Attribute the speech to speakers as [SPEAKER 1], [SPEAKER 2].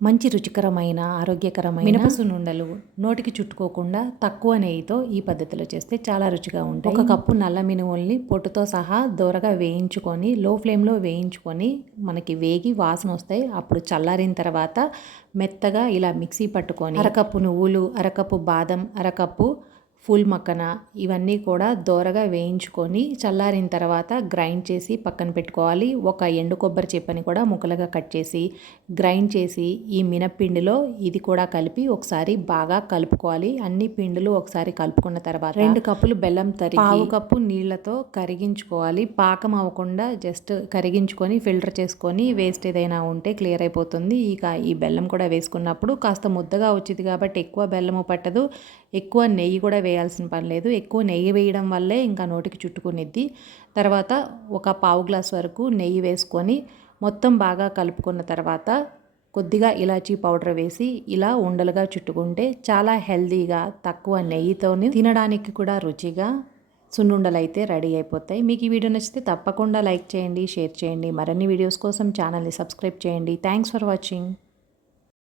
[SPEAKER 1] మంచి రుచికరమైన ఆరోగ్యకరమైన మినపసు నుండలు నోటికి చుట్టుకోకుండా తక్కువ నెయ్యితో ఈ పద్ధతిలో చేస్తే చాలా రుచిగా ఉంటాయి. ఒక కప్పు నల్ల మినుముల్ని పొట్టుతో సహా దోరగా వేయించుకొని లో ఫ్లేమ్లో వేయించుకొని మనకి వేగి వాసన వస్తాయి. అప్పుడు చల్లారిన తర్వాత మెత్తగా ఇలా మిక్సీ పట్టుకొని అరకప్పు నువ్వులు అరకప్పు బాదం అరకప్పు ఫుల్ మక్కన ఇవన్నీ కూడా దోరగా వేయించుకొని చల్లారిన తర్వాత గ్రైండ్ చేసి పక్కన పెట్టుకోవాలి. ఒక ఎండు కొబ్బరి చెప్పని కూడా ముక్కలుగా కట్ చేసి గ్రైండ్ చేసి ఈ మినప్పిండిలో ఇది కూడా కలిపి ఒకసారి బాగా కలుపుకోవాలి. అన్ని పిండిలు ఒకసారి కలుపుకున్న తర్వాత రెండు కప్పులు బెల్లం తరిగి పావు కప్పు నీళ్ళతో కరిగించుకోవాలి. పాకం అవ్వకుండా జస్ట్ కరిగించుకొని ఫిల్టర్ చేసుకొని వేస్ట్ ఏదైనా ఉంటే క్లియర్ అయిపోతుంది. ఇక ఈ బెల్లం కూడా వేసుకున్నప్పుడు కాస్త ముద్దగా వచ్చింది కాబట్టి ఎక్కువ బెల్లము పట్టదు. ఎక్కువ నెయ్యి కూడా వేయాల్సిన పని లేదు. ఎక్కువ నెయ్యి వేయడం వల్లే ఇంకా నోటికి చుట్టుకునిద్ది. తర్వాత ఒక పావు గ్లాస్ వరకు నెయ్యి వేసుకొని మొత్తం బాగా కలుపుకున్న తర్వాత కొద్దిగా ఇలాచీ పౌడర్ వేసి ఇలా ఉండలుగా చుట్టుకుంటే చాలా హెల్దీగా తక్కువ నెయ్యితోని తినడానికి కూడా రుచిగా సున్నుండలు అయితే రెడీ అయిపోతాయి. మీకు ఈ వీడియో నచ్చితే తప్పకుండా లైక్ చేయండి షేర్ చేయండి. మరిన్ని వీడియోస్ కోసం ఛానల్ని సబ్స్క్రైబ్ చేయండి. Thanks for watching.